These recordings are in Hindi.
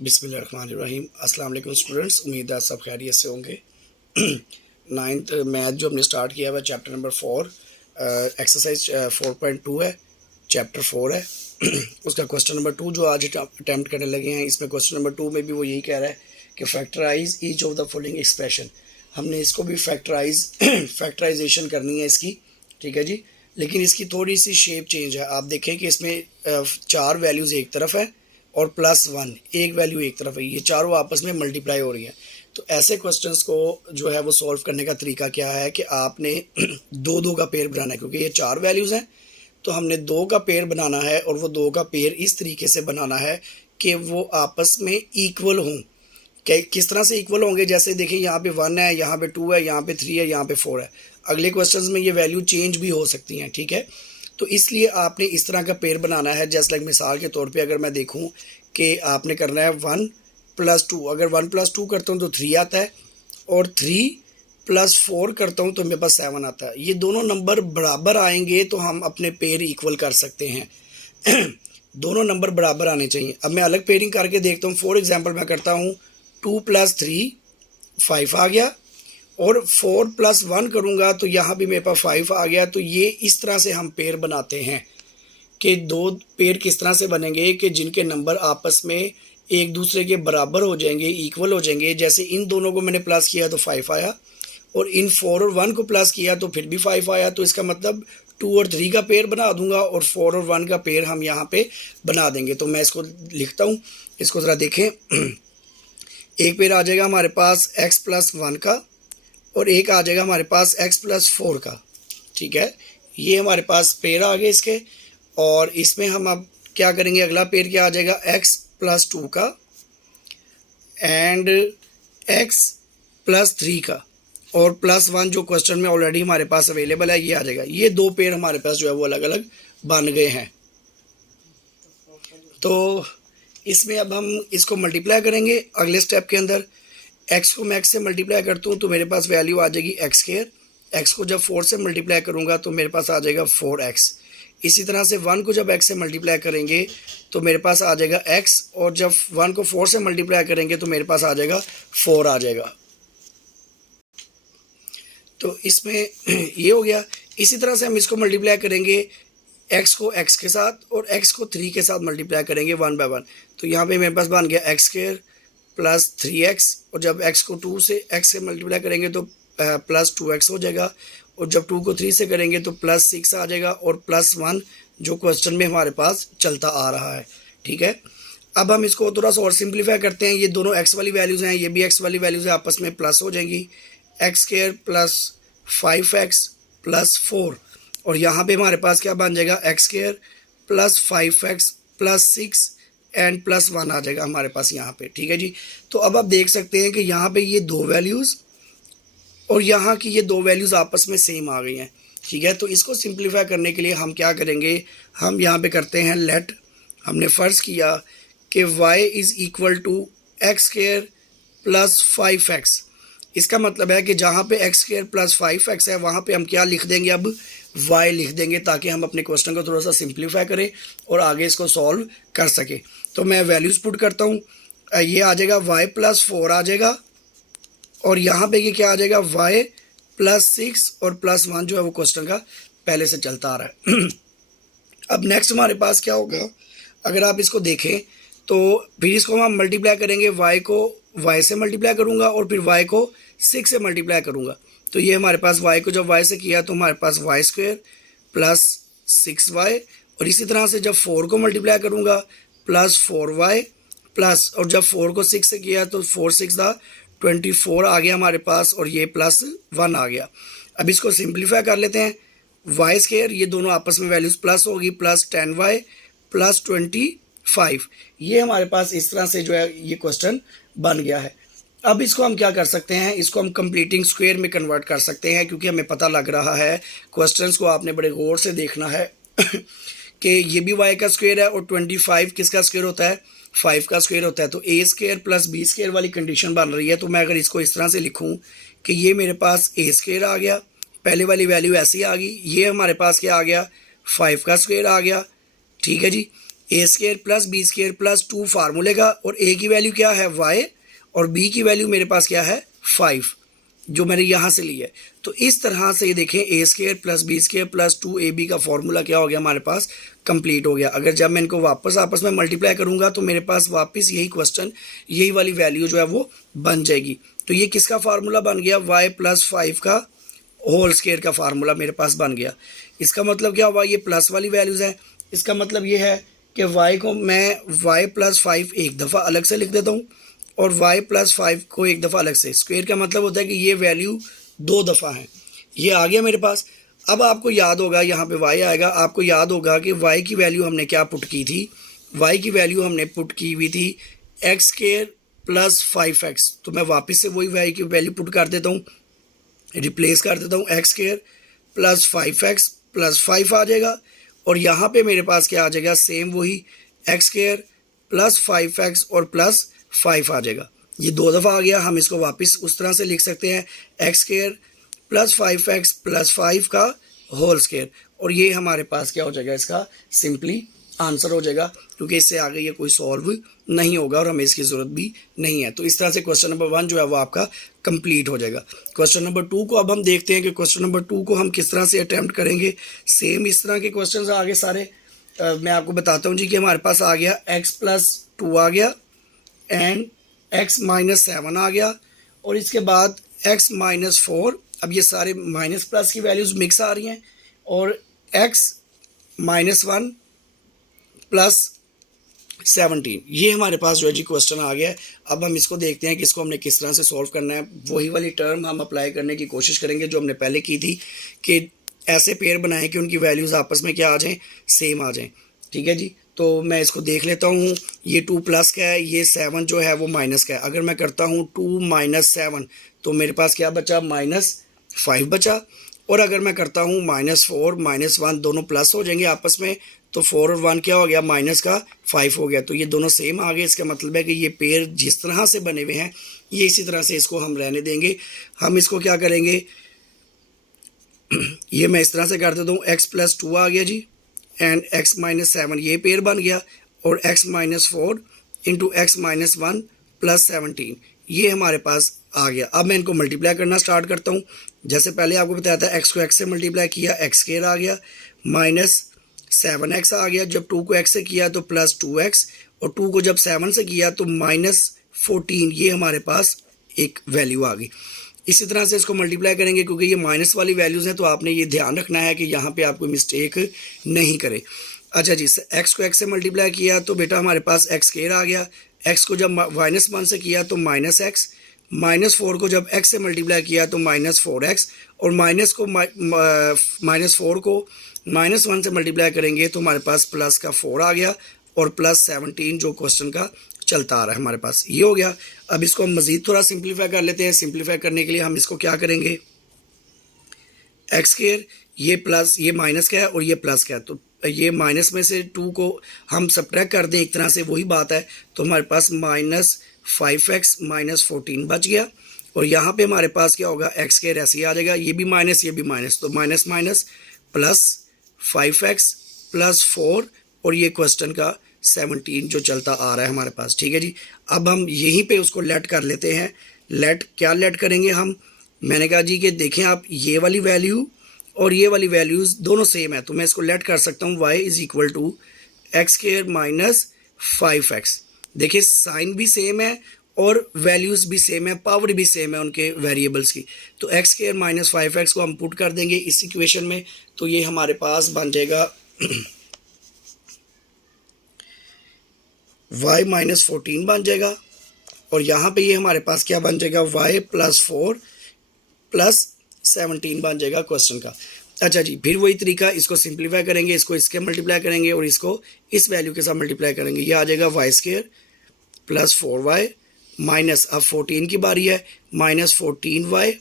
बिस्मिल्लाहिर्रहमानिर्रहीम। अस्सलाम वालेकुम स्टूडेंट्स, उम्मीद है सब खैरियत से होंगे। नाइन्थ मैथ जो हमने स्टार्ट किया हुआ चैप्टर नंबर 4, एक्सरसाइज 4.2 है, चैप्टर 4 है। उसका क्वेश्चन नंबर 2 जो आज अटैम्प्ट करने लगे हैं, इसमें क्वेश्चन नंबर 2 में भी वो यही कह रहा है कि factorise each of the following expression. हमने इसको भी फैक्टराइजेशन करनी है इसकी, ठीक है जी। लेकिन इसकी थोड़ी सी शेप चेंज है। आप देखें कि इसमें 4 वैल्यूज़ एक तरफ है और +1 एक वैल्यू एक तरफ है, ये चारों आपस में मल्टीप्लाई हो रही हैं। तो ऐसे क्वेश्चंस को जो है वो सॉल्व करने का तरीका क्या है कि आपने दो दो का पेयर बनाना है, क्योंकि ये 4 वैल्यूज़ हैं तो हमने 2 का पेयर बनाना है, और वो 2 का पेयर इस तरीके से बनाना है कि वो आपस में इक्वल हों। किस तरह से इक्वल होंगे, जैसे देखिए यहाँ पे 1 है, यहाँ पे 2 है, यहाँ पे 3 है, यहाँ पे 4 है। अगले क्वेश्चंस में ये वैल्यू चेंज भी हो सकती हैं, ठीक है। तो इसलिए आपने इस तरह का पेयर बनाना है। जैसे लाइक मिसाल के तौर पे अगर मैं देखूं कि आपने करना है 1 + 2, अगर 1 + 2 करता हूं तो 3 आता है, और 3 + 4 करता हूं तो मेरे पास 7 आता है। ये दोनों नंबर बराबर आएंगे तो हम अपने पेयर इक्वल कर सकते हैं। दोनों नंबर बराबर आने चाहिए। अब मैं अलग पेयरिंग करके देखता हूँ। फॉर एग्जाम्पल मैं करता हूँ 2 + 3 5 आ गया, और 4 + 1 करूँगा तो यहाँ भी मेरे पास 5 आ गया। तो ये इस तरह से हम पेयर बनाते हैं कि 2 पेयर किस तरह से बनेंगे कि जिनके नंबर आपस में एक दूसरे के बराबर हो जाएंगे, इक्वल हो जाएंगे। जैसे इन दोनों को मैंने प्लस किया तो 5 आया, और इन 4 और 1 को प्लस किया तो फिर भी 5 आया। तो इसका मतलब 2 और 3 का पेयर बना दूंगा, और 4 और 1 का पेयर हम यहाँ पे बना देंगे। तो मैं इसको लिखता हूँ, इसको ज़रा देखें। एक पेयर आ जाएगा हमारे पास x + 1 का, और एक आ जाएगा हमारे पास x + 4 का, ठीक है। ये हमारे पास पेयर आ गए इसके। और इसमें हम अब क्या करेंगे, अगला पेयर क्या आ जाएगा, x + 2 का एंड x + 3 का, और +1 जो क्वेश्चन में ऑलरेडी हमारे पास अवेलेबल है ये आ जाएगा। ये 2 पेयर हमारे पास जो है वो अलग अलग बन गए हैं। तो इसमें अब हम इसको मल्टीप्लाई करेंगे अगले स्टेप के अंदर। x को मैं x से मल्टीप्लाई करता हूँ तो मेरे पास वैल्यू आ जाएगी x²। x को जब 4 से मल्टीप्लाई करूँगा तो मेरे पास आ जाएगा 4x। इसी तरह से 1 को जब x से मल्टीप्लाई करेंगे तो मेरे पास आ जाएगा x, और जब 1 को 4 से मल्टीप्लाई करेंगे तो मेरे पास आ जाएगा 4 आ जाएगा। तो इसमें ये हो गया। इसी तरह से हम इसको मल्टीप्लाई करेंगे, x को x के साथ और x को 3 के साथ मल्टीप्लाई करेंगे 1 बाय 1। तो यहाँ पे मेरे पास बन गया x² + 3x, और जब x को 2 से x से मल्टीप्लाई करेंगे तो +2x हो जाएगा, और जब 2 को 3 से करेंगे तो +6 आ जाएगा, और +1 जो क्वेश्चन में हमारे पास चलता आ रहा है, ठीक है। अब हम इसको थोड़ा सा और सिंप्लीफाई करते हैं। ये दोनों x वाली वैल्यूज़ हैं, ये भी x वाली वैल्यूज़ है, आपस में प्लस हो जाएंगी। x² + 5x + 4, और यहाँ पे हमारे पास क्या बन जाएगा, x² + 5x + 6 एंड +1 आ जाएगा हमारे पास यहाँ पे, ठीक है जी। तो अब आप देख सकते हैं कि यहाँ पे ये 2 वैल्यूज़ और यहाँ की ये 2 वैल्यूज़ आपस में सेम आ गई हैं, ठीक है। तो इसको सिंप्लीफाई करने के लिए हम क्या करेंगे, हम यहाँ पे करते हैं लेट। हमने फ़र्ज़ किया कि y = x² + 5x। इसका मतलब है कि जहाँ पे x² + 5x है वहाँ पे हम क्या लिख देंगे, अब y लिख देंगे, ताकि हम अपने क्वेश्चन को थोड़ा सा सिंप्लीफाई करें और आगे इसको सॉल्व कर सकें। तो मैं वैल्यूज़ पुट करता हूँ। ये आ जाएगा y + 4 आ जाएगा, और यहाँ पे ये क्या आ जाएगा, y + 6 और +1 जो है वो क्वेश्चन का पहले से चलता आ रहा है। अब नेक्स्ट हमारे पास क्या होगा, अगर आप इसको देखें तो फिर इसको हम मल्टीप्लाई करेंगे। y को y से मल्टीप्लाई करूँगा, और फिर y को 6 से मल्टीप्लाई करूँगा। तो ये हमारे पास y को जब y से किया तो हमारे पास y² + 6y, और इसी तरह से जब 4 को मल्टीप्लाई करूँगा +4y प्लस, और जब 4 को 6 से किया तो 4 6 24 आ गया हमारे पास, और ये +1 आ गया। अब इसको सिंप्लीफाई कर लेते हैं। y², ये दोनों आपस में वैल्यूज़ प्लस होगी, +10y + 25। ये हमारे पास इस तरह से जो है ये क्वेश्चन बन गया है। अब इसको हम क्या कर सकते हैं, इसको हम कंप्लीटिंग स्क्वायर में कन्वर्ट कर सकते हैं, क्योंकि हमें पता लग रहा है, क्वेश्चंस को आपने बड़े गौर से देखना है कि ये भी y का स्क्वायर है, और 25 किसका स्क्वायर होता है, 5 का स्क्वायर होता है। तो a² + b² वाली कंडीशन बन रही है। तो मैं अगर इसको इस तरह से लिखूं कि ये मेरे पास a² आ गया, पहले वाली वैल्यू ऐसी आ गई, ये हमारे पास क्या आ गया, 5 का स्क्वायर आ गया, ठीक है जी। A square plus B square plus 2 फार्मूले का, और ए की वैल्यू क्या है y, और बी की वैल्यू मेरे पास क्या है 5, जो मैंने यहाँ से ली है। तो इस तरह से ये देखें, A square plus B square plus 2ab का फॉर्मूला क्या हो गया हमारे पास, कंप्लीट हो गया। अगर जब मैं इनको वापस आपस में मल्टीप्लाई करूँगा तो मेरे पास वापस यही क्वेश्चन, यही वाली वैल्यू जो है वो बन जाएगी। तो ये किसका फार्मूला बन गया, y प्लस 5 का होल स्केयर का फार्मूला मेरे पास बन गया। इसका मतलब क्या हुआ, ये प्लस वाली वैल्यूज़ है, इसका मतलब ये है कि y को मैं y प्लस 5 एक दफ़ा अलग से लिख देता हूँ और y प्लस 5 को एक दफ़ा अलग से। स्क्वायर का मतलब होता है कि ये वैल्यू 2 दफ़ा है। ये आ गया मेरे पास। अब आपको याद होगा, यहाँ पे y आएगा, आपको याद होगा कि y की वैल्यू हमने क्या पुट की थी, y की वैल्यू हमने पुट की हुई थी एक्स स्क्वायर प्लस 5x। तो मैं वापस से वही y की वैल्यू पुट कर देता हूँ, रिप्लेस कर देता हूँ, x square plus 5x plus 5 आ जाएगा, और यहाँ पे मेरे पास क्या आ जाएगा, सेम वही एक्स स्क्वायर प्लस 5x और प्लस 5 आ जाएगा। ये 2 दफ़ा आ गया। हम इसको वापस उस तरह से लिख सकते हैं, x square plus 5x plus 5 का होल स्क्वायर, और ये हमारे पास क्या हो जाएगा, इसका सिंपली आंसर हो जाएगा, क्योंकि इससे आगे ये कोई सॉल्व नहीं होगा और हमें इसकी ज़रूरत भी नहीं है। तो इस तरह से क्वेश्चन नंबर 1 जो है वो आपका कंप्लीट हो जाएगा। क्वेश्चन नंबर 2 को अब हम देखते हैं कि क्वेश्चन नंबर 2 को हम किस तरह से अटैम्प्ट करेंगे। सेम इस तरह के क्वेश्चन आगे सारे मैं आपको बताता हूँ जी, कि हमारे पास आ गया x प्लस 2 आ गया एंड x माइनस 7 आ गया, और इसके बाद x माइनस 4। अब ये सारे माइनस प्लस की वैल्यूज़ मिक्स आ रही हैं, और x माइनस 1 प्लस 17, ये हमारे पास जो है जी क्वेश्चन आ गया है। अब हम इसको देखते हैं कि इसको हमने किस तरह से सॉल्व करना है। वही वाली टर्म हम अप्लाई करने की कोशिश करेंगे जो हमने पहले की थी, कि ऐसे पेयर बनाएं कि उनकी वैल्यूज़ आपस में क्या आ जाएं, सेम आ जाएं। ठीक है जी, तो मैं इसको देख लेता हूँ। ये 2 प्लस का है, ये 7 जो है वो माइनस का है। अगर मैं करता हूँ 2 माइनस 7 तो मेरे पास क्या बचा, -5 बचा। और अगर मैं करता हूँ -4 -1 दोनों प्लस हो जाएंगे आपस में, तो 4 और 1 क्या हो गया, माइनस का 5 हो गया। तो ये दोनों सेम आ गए। इसका मतलब है कि ये पेयर जिस तरह से बने हुए हैं ये इसी तरह से इसको हम रहने देंगे। हम इसको क्या करेंगे, ये मैं इस तरह से कर देता हूँ, x प्लस 2 आ गया जी एंड x माइनस 7 ये पेयर बन गया, और x minus 4 into x minus 1 plus 17 ये हमारे पास आ गया। अब मैं इनको मल्टीप्लाई करना स्टार्ट करता हूँ। जैसे पहले आपको बताया था, x को x से मल्टीप्लाई किया, एक्स स्क्वायर आ गया, माइनस 7x आ गया। जब 2 को x से किया तो प्लस 2x, और 2 को जब 7 से किया तो -14, ये हमारे पास एक वैल्यू आ गई। इसी तरह से इसको मल्टीप्लाई करेंगे, क्योंकि ये माइनस वाली वैल्यूज़ हैं, तो आपने ये ध्यान रखना है कि यहाँ पे आप कोई मिस्टेक नहीं करें। अच्छा जी, x को x से मल्टीप्लाई किया तो बेटा हमारे पास एक्स स्क्वायर आ गया। x को जब -1 से किया तो -x, -4 को जब x से मल्टीप्लाई किया तो -4x, और -4 को -1 से मल्टीप्लाई करेंगे तो हमारे पास प्लस का 4 आ गया, और प्लस 17 जो क्वेश्चन का चलता आ रहा है हमारे पास, ये हो गया। अब इसको हम मज़ीद थोड़ा सिंप्लीफाई कर लेते हैं। सिंप्लीफाई करने के लिए हम इसको क्या करेंगे, एक्स स्क्वायर, ये प्लस, ये माइनस का है और ये प्लस का है, तो ये माइनस में से 2 को हम सब्ट्रैक्ट कर दें, एक तरह से वही बात है, तो हमारे पास -5x माइनस 14 बच गया। और यहाँ पे हमारे पास क्या होगा, एक्स स्क्वायर ऐसे ही आ जाएगा, ये भी माइनस ये भी माइनस, तो minus minus plus 5x plus 4, और ये क्वेश्चन का 17 जो चलता आ रहा है हमारे पास। ठीक है जी, अब हम यहीं पे उसको लेट कर लेते हैं। लेट क्या लेट करेंगे हम, मैंने कहा जी कि देखें आप, ये वाली वैल्यू और ये वाली वैल्यूज़ दोनों सेम है, तो मैं इसको लेट कर सकता हूँ y is equal to x square minus 5x। देखिए साइन भी सेम है और वैल्यूज़ भी सेम है, पावर भी सेम है उनके वेरिएबल्स की। तो एक्स स्क्वायर माइनस 5x को हम पुट कर देंगे इस इक्वेशन में, तो ये हमारे पास बन जाएगा y माइनस 14 बन जाएगा, और यहाँ पे ये हमारे पास क्या बन जाएगा, y प्लस 4 प्लस 17 बन जाएगा क्वेश्चन का। अच्छा जी, फिर वही तरीका, इसको सिंप्लीफाई करेंगे, इसको इसके मल्टीप्लाई करेंगे और इसको इस वैल्यू के साथ मल्टीप्लाई करेंगे। ये आ जाएगा Y square plus 4y minus, अब 14 की बारी है, माइनस 14y,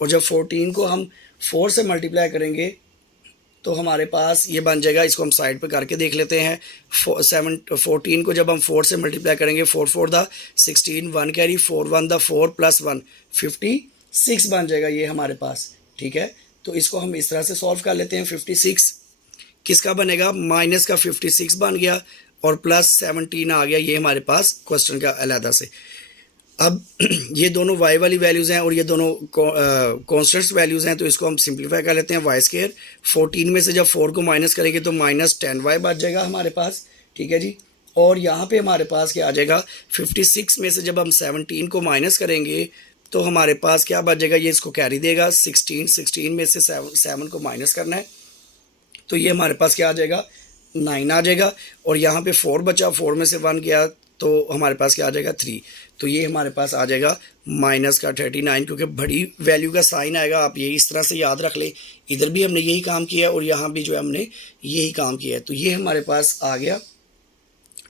और जब 14 को हम 4 से मल्टीप्लाई करेंगे तो हमारे पास ये बन जाएगा। इसको हम साइड पे करके देख लेते हैं। 14 को जब हम 4 से मल्टीप्लाई करेंगे, 4 4 द 16, 1 कैरी, 4 1 द 4 प्लस 1 56 बन जाएगा ये हमारे पास। ठीक है, तो इसको हम इस तरह से सॉल्व कर लेते हैं। 56 किसका बनेगा, माइनस का 56 बन गया और प्लस 17 आ गया। ये हमारे पास क्वेश्चन का अलहदा से। अब ये दोनों y वाली वैल्यूज़ हैं और ये दोनों कॉन्स्टेंट्स वैल्यूज़ हैं, तो इसको हम सिंप्लीफाई कर लेते हैं। वाई स्केयर 14 में से जब 4 को माइनस करेंगे तो माइनस 10y बच जाएगा हमारे पास, ठीक है जी। और यहाँ पे हमारे पास क्या आ जाएगा, 56 में से जब हम 17 को माइनस करेंगे तो हमारे पास क्या बच जाएगा, ये इसको कैरी देगा। 16 में से 7 को माइनस करना है तो ये हमारे पास क्या आ जाएगा, 9 आ जाएगा। और यहाँ पे 4 बचा, 4 में से 1 गया तो हमारे पास क्या आ जाएगा, 3। तो ये हमारे पास आ जाएगा माइनस का 39, क्योंकि बड़ी वैल्यू का साइन आएगा। आप ये इस तरह से याद रख लें, इधर भी हमने यही काम किया और यहाँ भी जो है हमने यही काम किया है। तो ये हमारे पास आ गया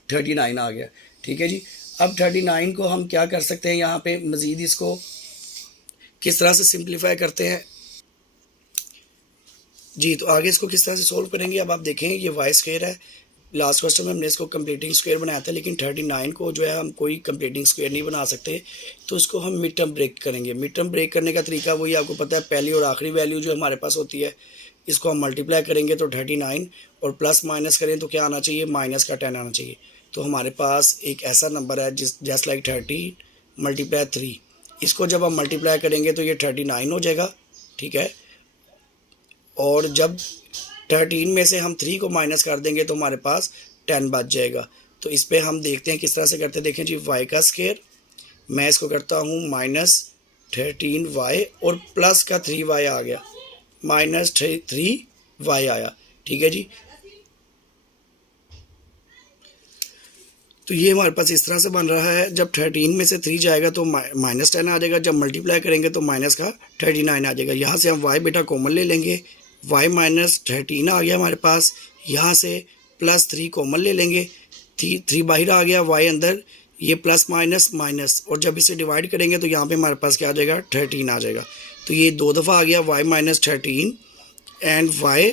39 आ गया, ठीक है जी। अब 39 को हम क्या कर सकते हैं, यहाँ पे मज़ीद इसको किस तरह से सिंप्लीफाई करते हैं जी। तो आगे इसको किस तरह से सोल्व करेंगे, अब आप देखें ये वाई स्क्वायर है। लास्ट क्वेश्चन में हमने इसको कंप्लीटिंग स्क्वायर बनाया था, लेकिन 39 को जो है हम कोई कंप्लीटिंग स्क्वायर नहीं बना सकते, तो उसको हम मिड टर्म ब्रेक करेंगे। मिड टर्म ब्रेक करने का तरीका वही आपको पता है, पहली और आखिरी वैल्यू जो हमारे पास होती है इसको हम मल्टीप्लाई करेंगे तो 39 और प्लस माइनस करें तो क्या आना चाहिए, माइनस का 10 आना चाहिए। तो हमारे पास एक ऐसा नंबर है जस्ट लाइक 30 मल्टीप्लाई 3, इसको जब हम मल्टीप्लाई करेंगे तो ये 39 हो जाएगा, ठीक है। और जब 13 में से हम 3 को माइनस कर देंगे तो हमारे पास 10 बच जाएगा। तो इस पर हम देखते हैं किस तरह से करते हैं। देखें जी, y का स्क्वायर मैं इसको करता हूँ -13y और प्लस का 3y आ गया, -3y आया, ठीक है जी। तो ये हमारे पास इस तरह से बन रहा है। जब 13 में से 3 जाएगा तो -10 आ जाएगा, जब मल्टीप्लाई करेंगे तो माइनस का 39 आ जाएगा। यहाँ से हम y बेटा कॉमन ले लेंगे, y -13 आ गया हमारे पास। यहाँ से +3 कॉमन ले लेंगे, 3 बाहर आ गया, y अंदर, ये प्लस माइनस माइनस, और जब इसे डिवाइड करेंगे तो यहाँ पे हमारे पास क्या आ जाएगा, 13 आ जाएगा। तो ये 2 दफ़ा आ गया y -13 एंड y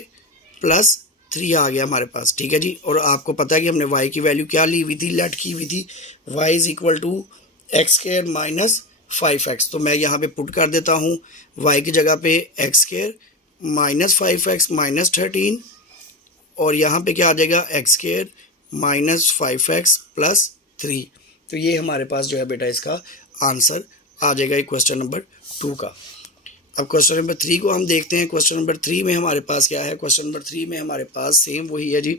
+3 आ गया हमारे पास, ठीक है जी। और आपको पता है कि हमने y की वैल्यू क्या ली हुई थी, लेट की हुई थी, y = x² - 5x। तो मैं यहाँ पे पुट कर देता हूँ y की जगह पे x² - 5x - 13, और यहाँ पे क्या आ जाएगा, x² - 5x + 3। तो ये हमारे पास जो है बेटा इसका आंसर आ जाएगा क्वेश्चन नंबर 2 का। अब क्वेश्चन नंबर 3 को हम देखते हैं। क्वेश्चन नंबर 3 में हमारे पास क्या है, क्वेश्चन नंबर 3 में हमारे पास सेम वही है जी।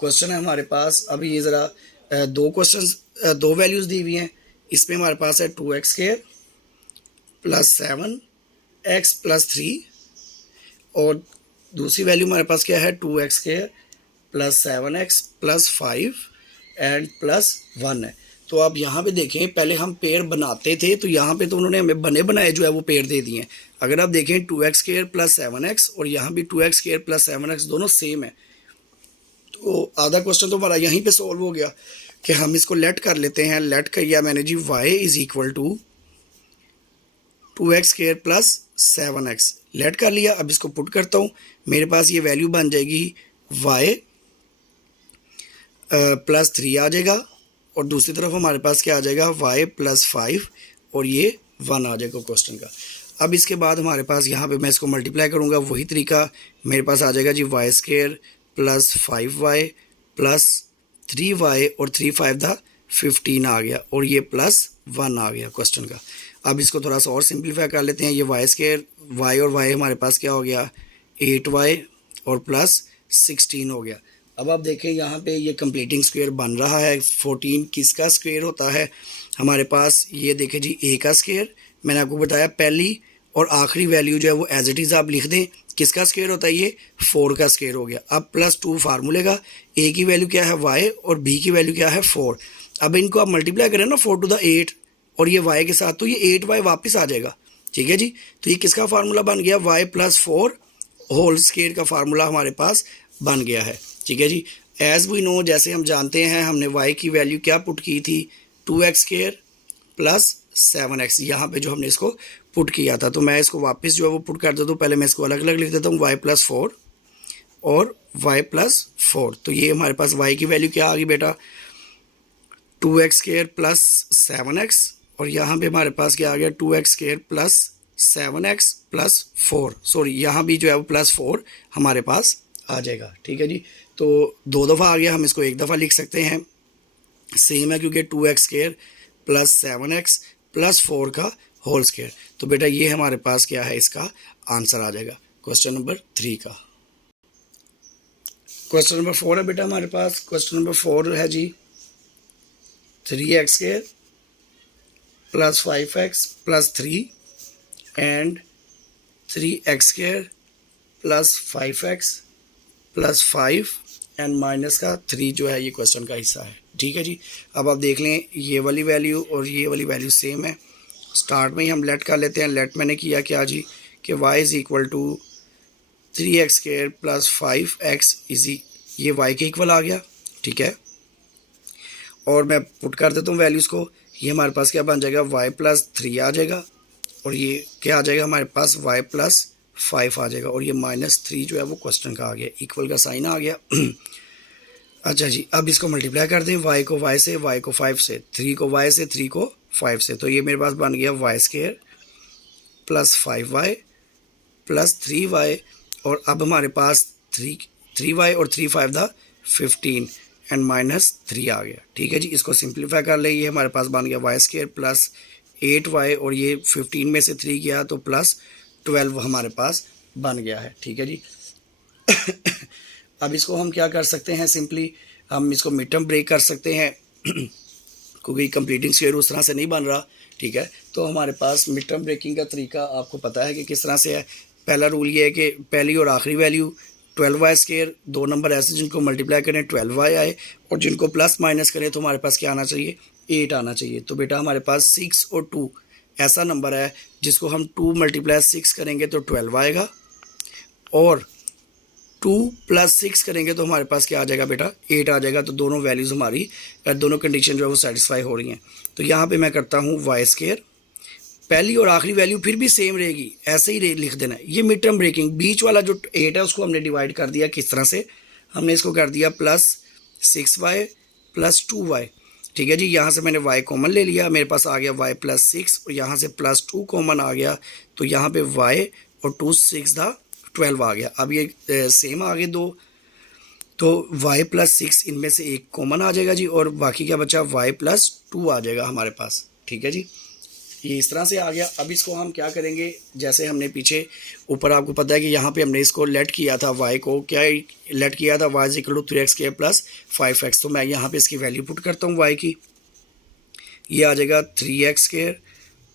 क्वेश्चन है हमारे पास, अभी ये ज़रा दो वैल्यूज़ दी हुई हैं। इसमें हमारे पास है 2x² + 7x + 3, और दूसरी वैल्यू हमारे पास क्या है, 2x² + 7x + 5 एंड +1 है। तो आप यहाँ पे देखें, पहले हम पेयर बनाते थे तो यहाँ पे तो उन्होंने हमें बने बनाए जो है वो पेयर दे दिए हैं। अगर आप देखें 2x² + 7x और यहाँ भी 2x² + 7x दोनों सेम है, तो आधा क्वेश्चन तो हमारा यहीं पे सॉल्व हो गया कि हम इसको लेट कर लेते हैं। लेट किया मैंने जी, y = 2x² + 7x लेट कर लिया। अब इसको पुट करता हूँ, मेरे पास ये वैल्यू बन जाएगी y +3 आ जाएगा, और दूसरी तरफ हमारे पास क्या आ जाएगा, y + 5 और ये 1 आ जाएगा क्वेश्चन का। अब इसके बाद हमारे पास यहाँ पे मैं इसको मल्टीप्लाई करूँगा, वही तरीका मेरे पास आ जाएगा जी, y² + 5y + 3y और 3 5 15 आ गया, और ये +1 आ गया क्वेश्चन का। अब इसको थोड़ा सा और सिंप्लीफाई कर लेते हैं। ये y² y और y हमारे पास क्या हो गया, 8y और +16 हो गया। अब आप देखें यहाँ पे ये कंप्लीटिंग स्क्वायर बन रहा है। 14 किसका स्क्वायर होता है हमारे पास, ये देखें जी, a का स्क्वायर। मैंने आपको बताया पहली और आखिरी वैल्यू जो है वो एज इट इज़ आप लिख दें। किसका स्क्वायर होता है, ये 4 का स्क्वायर हो गया। अब +2 फार्मूले का, a की वैल्यू क्या है y और b की वैल्यू क्या है 4। अब इनको आप मल्टीप्लाई करें ना 4 to the 8 और ये y के साथ, तो ये 8y वापस आ जाएगा, ठीक है जी। तो ये किसका फार्मूला बन गया, y + 4 होल स्क्वायर का फार्मूला हमारे पास बन गया है, ठीक है जी। एज़ वी नो, जैसे हम जानते हैं, हमने y की वैल्यू क्या पुट की थी, 2x² + 7x, यहाँ पे जो हमने इसको पुट किया था। तो मैं इसको वापस जो है वो पुट कर देता हूँ। पहले मैं इसको अलग अलग लिख देता हूँ, y + 4 और y + 4। तो ये हमारे पास y की वैल्यू क्या आ गई बेटा, 2x² + 7x, और यहाँ पे हमारे पास क्या आ गया, 2x² + 7x + 4। सॉरी, यहाँ भी जो है वो +4 हमारे पास आ जाएगा। ठीक है जी, तो 2 दफ़ा आ गया, हम इसको 1 दफ़ा लिख सकते हैं, सेम है क्योंकि 2x square plus 7x plus 4 का होल स्क्वायर। तो बेटा ये हमारे पास क्या है, इसका आंसर आ जाएगा क्वेश्चन नंबर 3 का। क्वेश्चन नंबर 4 है बेटा हमारे पास। क्वेश्चन नंबर 4 है जी 3x square plus 5x plus 3 and 3x square plus 5x plus 5 and minus का 3 जो है ये क्वेश्चन का हिस्सा है। ठीक है जी, अब आप देख लें ये वाली वैल्यू और ये वाली वैल्यू सेम है। स्टार्ट में ही हम लेट कर लेते हैं। लेट मैंने किया क्या जी कि y is equal to 3x square plus 5x easy, ये y के इक्वल आ गया। ठीक है, और मैं पुट कर देता हूँ वैल्यूज़ को। ये हमारे पास क्या बन जाएगा, y प्लस 3 आ जाएगा, और ये क्या आ जाएगा हमारे पास y प्लस 5 आ जाएगा, और ये माइनस 3 जो है वो क्वेश्चन का आ गया, इक्वल का साइन आ गया। अच्छा जी, अब इसको मल्टीप्लाई कर दें, y को y से, y को 5 से, 3 को y से, 3 को 5 से, तो ये मेरे पास बन गया y square plus 5y plus 3y, और अब हमारे पास 3y और 3 5 दा 15 एंड माइनस 3 आ गया। ठीक है जी, इसको सिंप्लीफाई कर ले, ये हमारे पास बन गया y स्क्वायर प्लस 8y, और ये 15 में से 3 गया तो प्लस 12 हमारे पास बन गया है। ठीक है जी। अब इसको हम क्या कर सकते हैं, सिंपली हम इसको मिड टर्म ब्रेक कर सकते हैं क्योंकि कंप्लीटिंग स्क्वायर उस तरह से नहीं बन रहा। ठीक है, तो हमारे पास मिड टर्म ब्रेकिंग का तरीका आपको पता है कि किस तरह से है। पहला रूल ये है कि पहली और आखिरी वैल्यू 12y स्क्वायर, 2 नंबर ऐसे जिनको मल्टीप्लाई करें 12y आए, और जिनको प्लस माइनस करें तो हमारे पास क्या आना चाहिए, 8 आना चाहिए। तो बेटा हमारे पास 6 और 2 ऐसा नंबर है जिसको हम 2 मल्टीप्लाई 6 करेंगे तो 12 आएगा, और 2 प्लस 6 करेंगे तो हमारे पास क्या आ जाएगा बेटा, 8 आ जाएगा। तो दोनों वैल्यूज़ हमारी, दोनों कंडीशन जो है वो सेटिस्फाई हो रही हैं। तो यहाँ पे मैं करता हूँ y स्क्वायर, पहली और आखिरी वैल्यू फिर भी सेम रहेगी, ऐसे ही लिख देना है। ये मिड टर्म ब्रेकिंग, बीच वाला जो 8 है उसको हमने डिवाइड कर दिया, किस तरह से, हमने इसको कर दिया प्लस 6y प्लस 2y। ठीक है जी, यहाँ से मैंने y कॉमन ले लिया, मेरे पास आ गया y प्लस 6, और यहाँ से प्लस 2 कॉमन आ गया, तो यहाँ पे y और 2 6 था 12 आ गया। अब ये सेम आ गए दो, तो y प्लस 6 इनमें से एक कॉमन आ जाएगा जी, और बाकी क्या बचा, y प्लस 2 आ जाएगा हमारे पास। ठीक है जी, ये इस तरह से आ गया। अब इसको हम क्या करेंगे, जैसे हमने पीछे ऊपर आपको पता है कि यहाँ पे हमने इसको लेट किया था, y को क्या लेट किया था, y is equal to 3x square plus 5x। तो मैं यहाँ पे इसकी वैल्यू पुट करता हूँ y की, ये आ जाएगा 3x square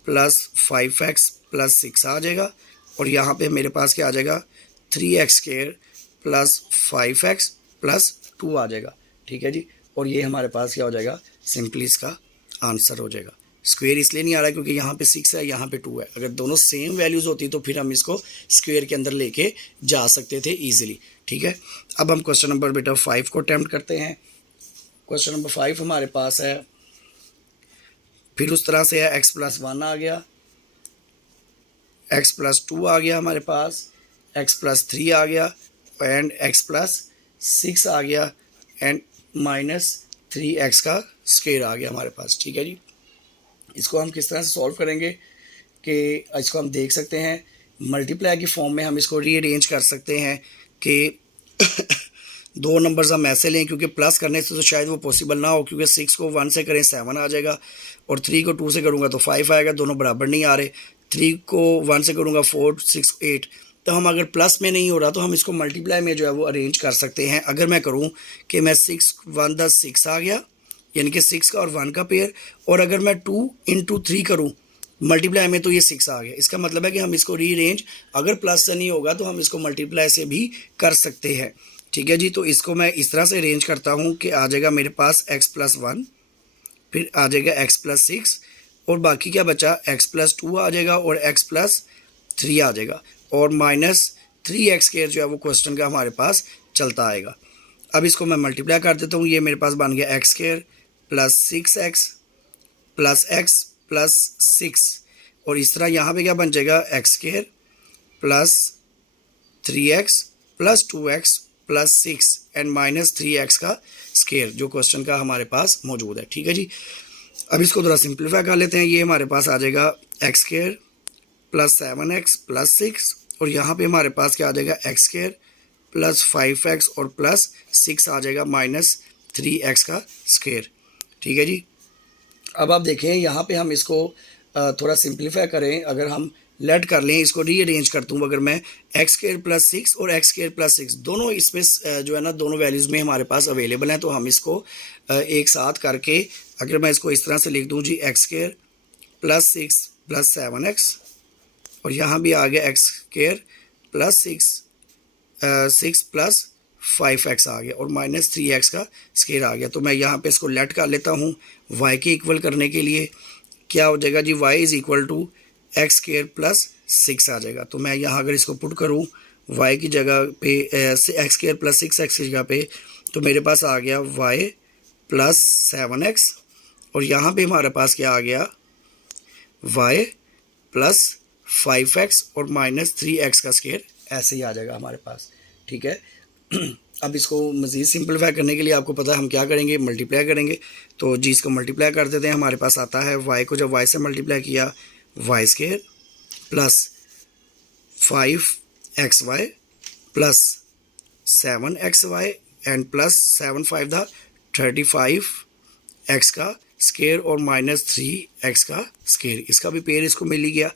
plus 5x plus 6 आ जाएगा, और यहाँ पे मेरे पास क्या आ जाएगा, 3x square plus 5x plus 2 आ जाएगा। ठीक है जी, और ये हमारे पास क्या हो जाएगा, सिंपली इसका आंसर हो जाएगा। स्क्वायर इसलिए नहीं आ रहा है क्योंकि यहाँ पे 6 है, यहाँ पे 2 है। अगर दोनों सेम वैल्यूज़ होती तो फिर हम इसको स्क्वायर के अंदर लेके जा सकते थे ईजिली। ठीक है, अब हम क्वेश्चन नंबर बेटा 5 को अटैम्प्ट करते हैं। क्वेश्चन नंबर 5 हमारे पास है, फिर उस तरह से है, x प्लस 1 आ गया, x प्लस 2 आ गया हमारे पास, x प्लस 3 आ गया, एंड x प्लस 6 आ गया, एंड माइनस 3x का स्क्वायर आ गया हमारे पास। ठीक है जी, इसको हम किस तरह से सॉल्व करेंगे कि इसको हम देख सकते हैं मल्टीप्लाई की फॉर्म में, हम इसको रीअरेंज कर सकते हैं कि 2 नंबर्स हम ऐसे लें, क्योंकि प्लस करने से तो शायद वो पॉसिबल ना हो, क्योंकि 6 को 1 से करें 7 आ जाएगा, और 3 को 2 से करूँगा तो 5 आएगा, दोनों बराबर नहीं आ रहे। 3 को 1 से करूँगा 4 6 8, तो हम अगर प्लस में नहीं हो रहा तो हम इसको मल्टीप्लाई में जो है वो अरेंज कर सकते हैं। अगर मैं करूँ कि मैं 6 1 10 6 आ गया, यानी कि 6 का और 1 का पेयर, और अगर मैं 2 इंटू 3 करूँ मल्टीप्लाई में तो ये 6 आ गया। इसका मतलब है कि हम इसको रीअरेंज, अगर प्लस से नहीं होगा तो हम इसको मल्टीप्लाई से भी कर सकते हैं। ठीक है जी, तो इसको मैं इस तरह से अरेंज करता हूँ कि आ जाएगा मेरे पास x प्लस 1, फिर आ जाएगा x प्लस 6, और बाकी क्या बचा, x प्लस 2 आ जाएगा, और x प्लस 3 आ जाएगा, और माइनस 3x स्क्वायर जो है वो क्वेश्चन का हमारे पास चलता आएगा। अब इसको मैं मल्टीप्लाई कर देता हूँ, ये मेरे पास बन गया x square plus 6x plus x plus 6, और इस तरह यहाँ पे क्या बन जाएगा, x square plus 3x plus 2x plus 6 and minus 3x का स्क्वायर जो क्वेश्चन का हमारे पास मौजूद है। ठीक है जी, अब इसको थोड़ा सिंप्लीफाई कर लेते हैं। ये हमारे पास आ जाएगा x square plus 7x plus 6, और यहाँ पे हमारे पास क्या आ जाएगा, x स्क्वायर प्लस 5x और प्लस 6 आ जाएगा माइनस 3x का स्क्वायर। ठीक है जी। अब आप देखें यहाँ पे हम इसको थोड़ा सिंप्लीफाई करें, अगर हम लेट कर लें, इसको रीअरेंज करता हूँ, अगर मैं एक्स स्क्वायर प्लस 6 और एक्स स्क्वायर प्लस 6 दोनों इसमें जो है ना दोनों वैल्यूज़ में हमारे पास अवेलेबल हैं, तो हम इसको एक साथ करके अगर मैं इसको इस तरह से लिख दूँ जी, X square plus 6 plus 7x, और यहाँ भी आ गया X square plus 6 plus 5x आ गया और माइनस 3x का स्क्वायर आ गया। तो मैं यहाँ पे इसको लेट कर लेता हूँ y के इक्वल करने के लिए। क्या हो जाएगा जी, y is equal to x square plus 6 आ जाएगा। तो मैं यहाँ अगर इसको पुट करूँ y की जगह पे एक्स स्क्वायर प्लस 6x की जगह पे, तो मेरे पास आ गया y प्लस 7x, और यहाँ पे हमारे पास क्या आ गया, y प्लस 5x और माइनस 3x का स्क्वायर, ऐसे ही आ जाएगा हमारे पास। ठीक है। अब इसको मज़ीद सिंपलीफाई करने के लिए आपको पता है हम क्या करेंगे, मल्टीप्लाई करेंगे। तो जी इसको मल्टीप्लाई कर देते हैं, हमारे पास आता है y को जब y से मल्टीप्लाई किया y square plus 5xy plus 7xy and plus 7 5 the 35x का स्क्वायर और माइनस 3x का स्क्वायर, इसका भी पेयर इसको मिल ही गया।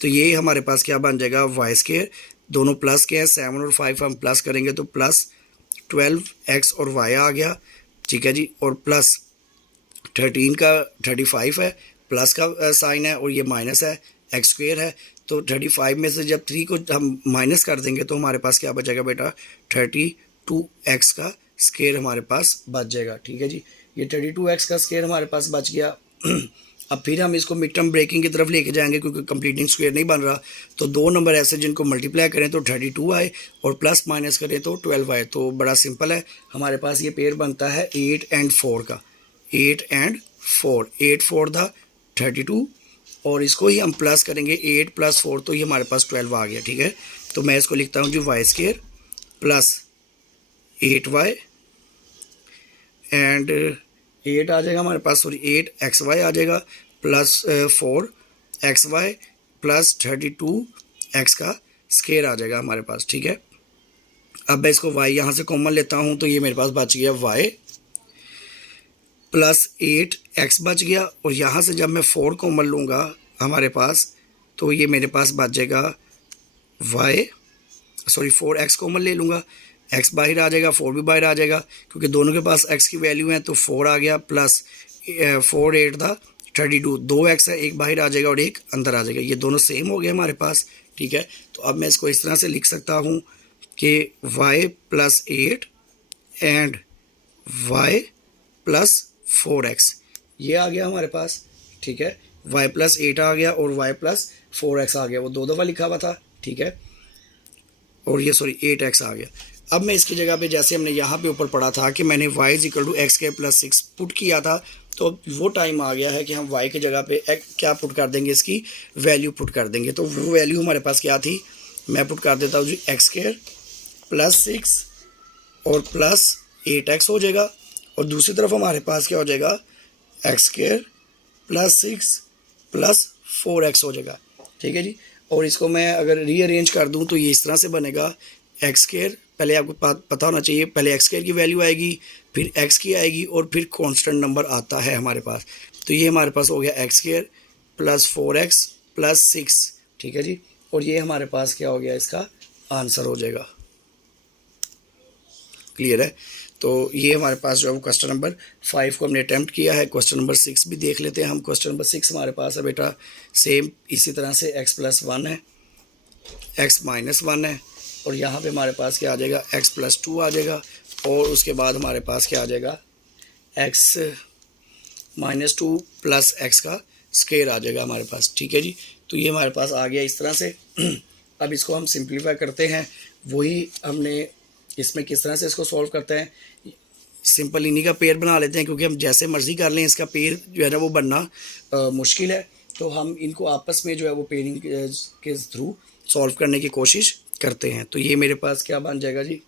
तो ये हमारे पास क्या बन जाएगा, वाई स्क्वायर, दोनों प्लस के हैं, 7 और 5 हम प्लस करेंगे तो प्लस 12x और y आ गया। ठीक है जी। और प्लस 13 का 35 है, प्लस का साइन है, और ये माइनस है, एक्स स्क्वायर है। तो 35 में से जब 3 को हम माइनस कर देंगे तो हमारे पास क्या बचेगा बेटा, 32x का स्क्वायर हमारे पास बच जाएगा। ठीक है जी। ये 32x का स्क्वायर हमारे पास बच गया। अब फिर हम इसको मिड टर्म ब्रेकिंग की तरफ लेके जाएंगे, क्योंकि कंप्लीटिंग स्क्वायर नहीं बन रहा। तो दो नंबर ऐसे जिनको मल्टीप्लाई करें तो 32 आए और प्लस माइनस करें तो 12 आए। तो बड़ा सिंपल है, हमारे पास ये पेयर बनता है 8 एंड 4 का, 8 एंड 4, 8 4 द 32, और इसको ही हम प्लस करेंगे 8 प्लस 4, तो ये हमारे पास 12 आ गया। ठीक है। तो मैं इसको लिखता हूँ जी, Y square plus 8y and 8 आ जाएगा हमारे पास, सॉरी 8xy आ जाएगा प्लस 4xy प्लस 32x का स्क्वायर आ जाएगा हमारे पास। ठीक है। अब मैं इसको y यहाँ से कॉमन लेता हूँ, तो ये मेरे पास बच गया y प्लस 8x बच गया, और यहाँ से जब मैं 4 कॉमन लूँगा हमारे पास, तो ये मेरे पास बच जाएगा y, सॉरी 4x कॉमन ले लूँगा, x बाहर आ जाएगा, 4 भी बाहर आ जाएगा, क्योंकि दोनों के पास x की वैल्यू है। तो 4 आ गया प्लस 4 8 था 32, 2x है, एक बाहर आ जाएगा और एक अंदर आ जाएगा, ये दोनों सेम हो गए हमारे पास। ठीक है। तो अब मैं इसको इस तरह से लिख सकता हूँ कि y plus 8 and y plus 4x, ये आ गया हमारे पास। ठीक है। y प्लस 8 आ गया और y प्लस 4x आ गया, वो दो दफ़ा लिखा हुआ था। ठीक है। और ये सॉरी 8x आ गया। अब मैं इसकी जगह पे, जैसे हमने यहाँ पे ऊपर पढ़ा था कि मैंने y is equal to x square plus 6 put किया था, तो वो टाइम आ गया है कि हम y की जगह पे क्या पुट कर देंगे, इसकी वैल्यू पुट कर देंगे। तो वो वैल्यू हमारे पास क्या थी, मैं पुट कर देता हूँ जी, एक्स स्क्वायर प्लस 6 और प्लस 8x हो जाएगा, और दूसरी तरफ हमारे पास क्या हो जाएगा, x square plus 6 plus 4x हो जाएगा। ठीक है जी। और इसको मैं अगर रीअरेंज कर दूं तो ये इस तरह से बनेगा, एक्स स्क्वायर, पहले आपको पता होना चाहिए, पहले एक्स स्क्वायर की वैल्यू आएगी, फिर एक्स की आएगी, और फिर कांस्टेंट नंबर आता है हमारे पास। तो ये हमारे पास हो गया X square plus 4x plus 6। ठीक है जी। और ये हमारे पास क्या हो गया, इसका आंसर हो जाएगा। क्लियर है। तो ये हमारे पास जो है वो क्वेश्चन नंबर 5 को हमने अटैम्प्ट किया है। क्वेश्चन नंबर 6 भी देख लेते हैं हम। क्वेश्चन नंबर 6 हमारे पास है बेटा, सेम इसी तरह से x प्लस 1 है, x माइनस 1 है, और यहाँ पे हमारे पास क्या आ जाएगा, x प्लस 2 आ जाएगा, और उसके बाद हमारे पास क्या आ जाएगा, x माइनस 2 प्लस x का स्क्वायर आ जाएगा हमारे पास। ठीक है जी। तो ये हमारे पास आ गया इस तरह से। अब इसको हम सिंप्लीफाई करते हैं, वही हमने इसमें किस तरह से इसको सॉल्व करते हैं, सिंपल इन्हीं का पेयर बना लेते हैं, क्योंकि हम जैसे मर्जी कर लें इसका पेयर जो है ना वो बनना मुश्किल है। तो हम इनको आपस में जो है वो पेयरिंग के थ्रू सॉल्व करने की कोशिश करते हैं। तो ये मेरे पास क्या बन जाएगा जी,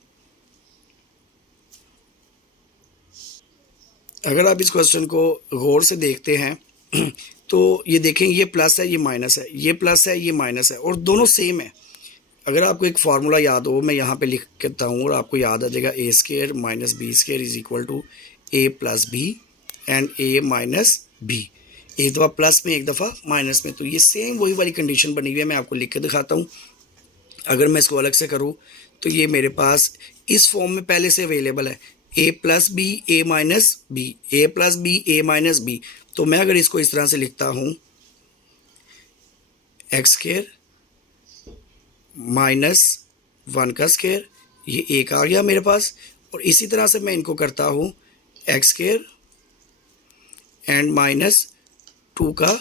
अगर आप इस क्वेश्चन को गौर से देखते हैं तो ये देखें, ये प्लस है, ये माइनस है, ये प्लस है, ये माइनस है, और दोनों सेम है। अगर आपको एक फार्मूला याद हो, मैं यहाँ पे लिख देता हूँ और आपको याद आ जाएगा, A square minus B square is equal to A plus B and A minus B. एक दफ़ा प्लस में, एक दफ़ा माइनस में, तो ये सेम वही वाली कंडीशन बनी हुई है। मैं आपको लिख के दिखाता हूँ। अगर मैं इसको अलग से करूँ तो ये मेरे पास इस फॉर्म में पहले से अवेलेबल है, ए प्लस बी ए माइनस बी, ए प्लस बी ए माइनस बी। तो मैं अगर इसको इस तरह से लिखता हूँ, एक्स स्केयर माइनस 1 का स्केयर, ये एक आ गया मेरे पास। और इसी तरह से मैं इनको करता हूँ एक्स स्केयर एंड माइनस 2 का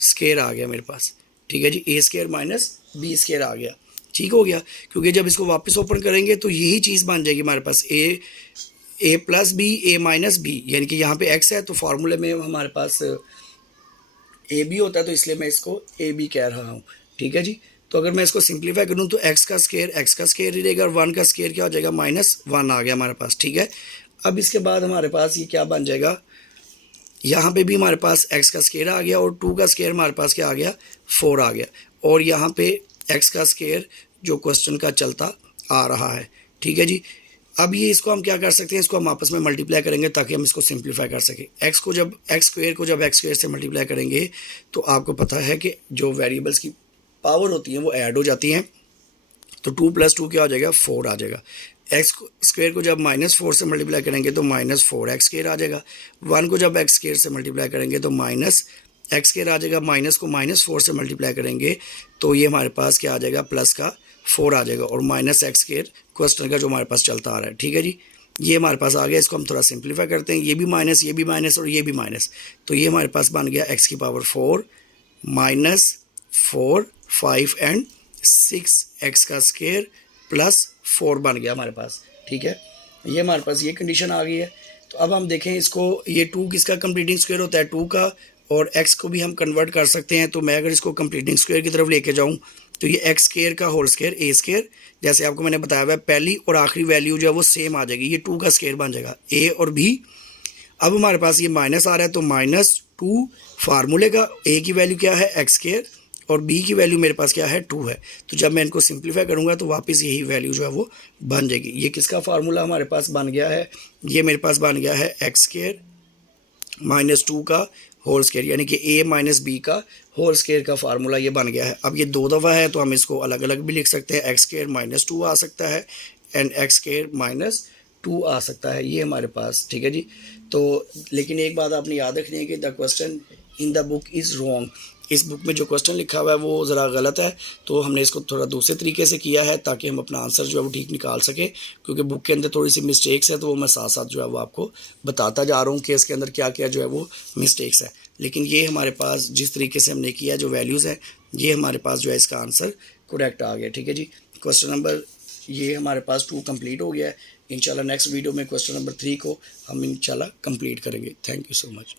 स्केयर आ गया मेरे पास। ठीक है जी, A square minus B square आ गया। ठीक हो गया, क्योंकि जब इसको वापस ओपन करेंगे तो यही चीज़ बन जाएगी हमारे पास, ए प्लस बी ए माइनस बी, यानी कि यहाँ पे एक्स है तो फार्मूले में हमारे पास ए बी होता है, तो इसलिए मैं इसको ए बी कह रहा हूँ। ठीक है जी, तो अगर मैं इसको सिंप्लीफाई करूँ तो एक्स का स्केयर ही रहेगा और 1 का स्केयर क्या हो जाएगा, -1 आ गया हमारे पास। ठीक है, अब इसके बाद हमारे पास ये क्या बन जाएगा, यहाँ पे भी हमारे पास एक्स का स्केयर आ गया और 2 का स्केयर हमारे पास क्या आ गया, 4 आ गया। और यहाँ पे एक्स का स्केयर जो क्वेश्चन का चलता आ रहा है। ठीक है जी, अब ये इसको हम क्या कर सकते हैं, इसको हम आपस में मल्टीप्लाई करेंगे ताकि हम इसको सिंप्लीफाई कर सकें। एक्स स्क्वायर को जब एक्स स्क्वायर से मल्टीप्लाई करेंगे तो आपको पता है कि जो वेरिएबल्स की पावर होती हैं वो ऐड हो जाती हैं। तो 2 + 2 क्या हो जाएगा, 4 आ जाएगा। एक्स स्क्वायर को जब -4 से मल्टीप्लाई करेंगे तो -4 एक्स स्क्वायर आ जाएगा। 1 को जब एक्स स्क्वायर से मल्टीप्लाई करेंगे तो माइनस एक्स स्क्वायर आ जाएगा। माइनस को -4 से मल्टीप्लाई करेंगे तो ये हमारे पास क्या आ जाएगा, प्लस का 4 आ जाएगा। और माइनस एक्स स्क्वायर क्वेश्चन का जो हमारे पास चलता आ रहा है। ठीक है जी, ये हमारे पास आ गया। इसको हम थोड़ा सिंप्लीफाई करते हैं, ये भी माइनस, ये भी माइनस और ये भी माइनस, तो ये हमारे पास बन गया एक्स की पावर 4 -4 5 एंड 6 एक्स का स्क्वायर प्लस 4 बन गया हमारे पास। ठीक है, ये हमारे पास ये कंडीशन आ गई है। तो अब हम देखें इसको, ये 2 किसका कंप्लीटिंग स्क्वायर होता है, 2 का, और x को भी हम कन्वर्ट कर सकते हैं। तो मैं अगर इसको कंप्लीटिंग स्क्वायर की तरफ लेके जाऊं तो ये एक्स स्क्वायर का होल स्क्वायर ए स्क्वायर, जैसे आपको मैंने बताया हुआ है, पहली और आखिरी वैल्यू जो है वो सेम आ जाएगी, ये 2 का स्क्वायर बन जाएगा, ए और बी। अब हमारे पास ये माइनस आ रहा है तो -2 फार्मूले का, ए की वैल्यू क्या है, एक्स स्क्वायर, और बी की वैल्यू मेरे पास क्या है, 2 है। तो जब मैं इनको सिंप्लीफाई करूंगा तो वापस यही वैल्यू जो है वो बन जाएगी। ये किसका फार्मूला हमारे पास बन गया है, ये मेरे पास बन गया है एक्स स्क्वायर -2 का होल स्क्वायर, यानी कि a माइनस बी का होल स्क्वायर का फार्मूला ये बन गया है। अब ये 2 दफ़ा है तो हम इसको अलग अलग भी लिख सकते हैं, एक्स स्क्वायर -2 आ सकता है एंड एक्स स्क्वायर -2 आ सकता है, ये हमारे पास। ठीक है जी, तो लेकिन एक बात आपने याद रखनी है कि the question in the book is wrong, इस बुक में जो क्वेश्चन लिखा हुआ है वो ज़रा गलत है। तो हमने इसको थोड़ा दूसरे तरीके से किया है ताकि हम अपना आंसर जो है वो ठीक निकाल सकें, क्योंकि बुक के अंदर थोड़ी सी मिस्टेक्स है, तो वो मैं साथ साथ जो है वो आपको बताता जा रहा हूँ कि इसके अंदर क्या क्या जो है वो मिस्टेक्स है। लेकिन ये हमारे पास जिस तरीके से हमने किया, जो वैल्यूज़ है, ये हमारे पास जो है इसका आंसर करेक्ट आ गया। ठीक है जी, क्वेश्चन नंबर ये हमारे पास 2 कंप्लीट हो गया है। इंशाल्लाह नेक्स्ट वीडियो में क्वेश्चन नंबर 3 को हम इंशाल्लाह कंप्लीट करेंगे। Thank you so much.